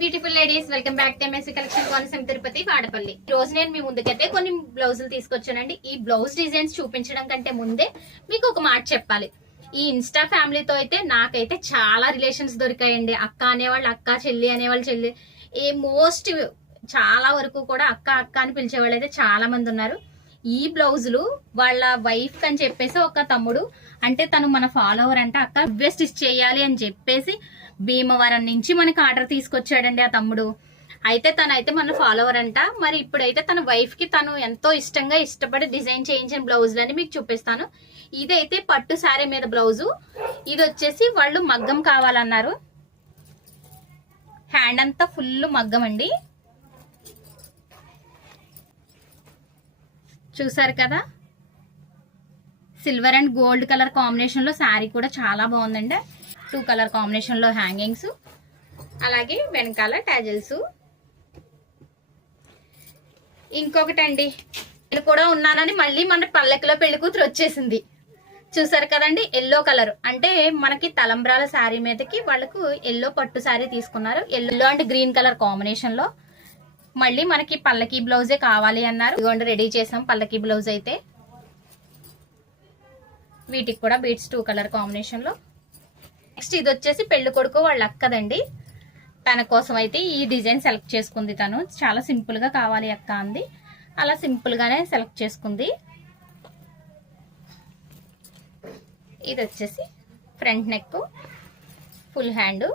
Beautiful ladies, welcome back to MSV collection Konaseema Tirupati Vadapalli. ఈ రోజు నేను మీ ముందుకైతే కొన్ని బ్లౌజులు తీసుకొచ్చానండి. ఈ బ్లౌజ్ డిజైన్స్ చూపించడం కంటే ముందే మీకు ఒక మాట చెప్పాలి. ఈ ఇన్స్టా ఫ్యామిలీతో అయితే నాకైతే చాలా రిలేషన్స్ దొరికాయండి. అక్క అనేవాళ్ళు అక్క, చెల్లి అనేవాళ్ళు చెల్లి, చాలా వరకు కూడా అక్క అక్క అని పిలిచేవాళ్ళు అయితే చాలా మంది ఉన్నారు. ఈ బ్లౌజులు వాళ్ళ వైఫ్ అని చెప్పేసి ఒక తమ్ముడు, అంటే తను మన ఫాలోవర్ అంట, అక్క స్టిచ్ చేయాలి అని చెప్పేసి భీమవరం నుంచి మనకి ఆర్డర్ తీసుకొచ్చాడండి ఆ తమ్ముడు. అయితే తనైతే మన ఫాలోవర్ అంట. మరి ఇప్పుడైతే తన వైఫ్ కి తను ఎంతో ఇష్టపడి డిజైన్ చేయించిన బ్లౌజులని మీకు చూపిస్తాను. ఇదైతే పట్టు శారీ మీద బ్లౌజు. ఇది వచ్చేసి వాళ్ళు మగ్గం కావాలన్నారు. హ్యాండ్ అంతా ఫుల్ మగ్గం అండి. చూసారు కదా, silver and gold colour combination లో శారీ కూడా చాలా బాగుందండి. 2 కలర్ కాంబినేషన్ లో హ్యాంగింగ్స్, అలాగే వెనకాల టాజిల్స్. ఇంకొకటండి, నేను కూడా ఉన్నానని మళ్ళీ మన పల్లెకిలో పెళ్లి కూతురు వచ్చేసింది. చూసారు కదండి, ఎల్లో కలర్, అంటే మనకి తలంబ్రాల శారీ మీదకి వాళ్ళకు ఎల్లో పట్టు శారీ తీసుకున్నారు. Yellow and green colour combination లో మళ్ళీ మనకి పల్లకి బ్లౌజే కావాలి అన్నారు. ఇదిగోండి రెడీ చేసాం పల్లకి బ్లౌజ్ అయితే. వీటికి కూడా బీట్స్ 2 కలర్ కాంబినేషన్ లో. నెక్స్ట్ ఇది వచ్చేసి పెళ్లి కొడుకు వాళ్ళ అక్కదండి. తన కోసం అయితే ఈ డిజైన్ సెలెక్ట్ చేసుకుంది. తను చాలా సింపుల్ గా కావాలి అక్క అంది, అలా సింపుల్ గానే సెలెక్ట్ చేసుకుంది. ఇది వచ్చేసి ఫ్రంట్ నెక్, ఫుల్ హ్యాండ్.